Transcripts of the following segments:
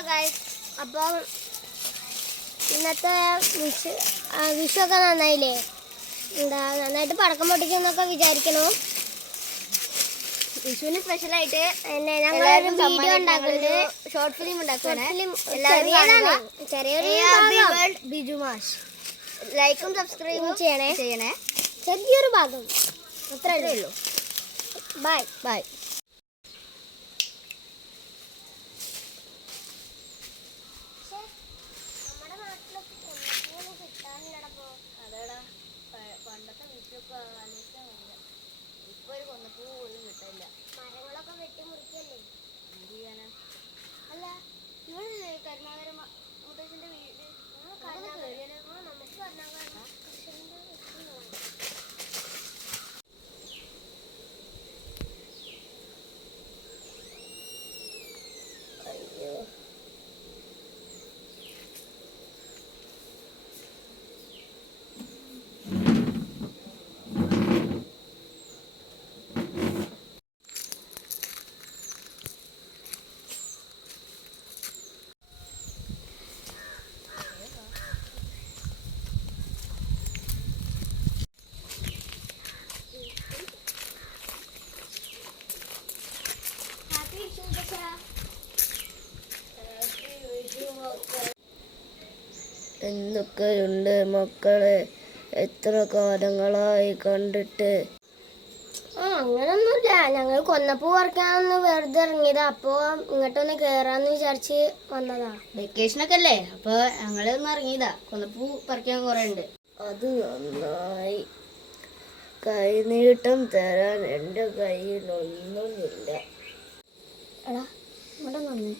Hello guys, അപ്പോൾ ഇന്നത്തെ വിഷുവൊക്കെ നന്നായില്ലേ? നന്നായിട്ട് പടക്കം പൊട്ടിക്കുമെന്നൊക്കെ വിചാരിക്കണു. വിഷുവിന് സ്പെഷ്യലായിട്ട് ഞങ്ങളൊരു വീഡിയോ ഉണ്ടാക്കുന്നുണ്ട്, ഷോർട്ട് ഫിലിം ഉണ്ടാക്കുകയാണ്. ചെറിയൊരു ബിജു മാഷ് ലൈക്കും സബ്സ്ക്രൈബും ചെയ്യണേ. ചെറിയൊരു ഭാഗം അത്രേ ഉള്ളൂ. Bye bye. പണ്ടത്തെ വിഷുവൊക്കെ ആലോചിച്ചാൽ മതി. ഇപ്പൊ ഒരു കൊന്നപ്പൂ പോലും കിട്ടില്ല. മരങ്ങളൊക്കെ വെട്ടി മുറിക്കല്ലേ. എന്ത് ചെയ്യാനാ? അല്ല, നിങ്ങൾ കരുണാകരൻ മുത്തച്ഛന്റെ വീട് നമുക്ക് കരുണാകരൻ അയ്യോ, എന്തൊക്കെയുണ്ട് മക്കളെ, എത്ര കാലങ്ങളായി കണ്ടിട്ട്. അങ്ങനൊന്നുമില്ല. ഞങ്ങൾ കൊന്നപ്പൂ പറിക്കാനൊന്ന് വെറുതെ ഇറങ്ങിയതാ. അപ്പോ ഇങ്ങോട്ടൊന്ന് കേറാന്ന് വിചാരിച്ച് വന്നതാ. വെക്കേഷനൊക്കെ അല്ലേ, അപ്പൊ ഞങ്ങളൊന്ന് ഇറങ്ങിയതാ. കൊന്നപ്പൂ പറിക്കാൻ കുറെ ഉണ്ട്. അത് നന്നായി. കൈനീട്ടം തരാൻ എൻ്റെ കയ്യിലൊന്നുമില്ല. എടാ ഇവിടെ വന്നു.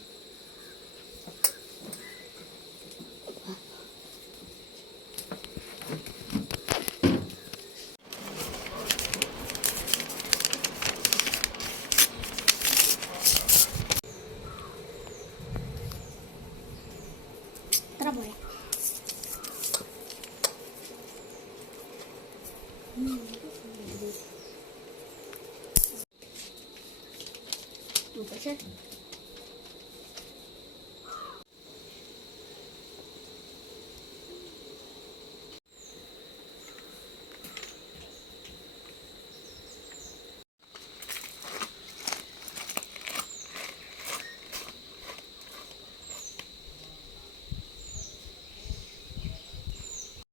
ഇത്ര പോരെ. പക്ഷേ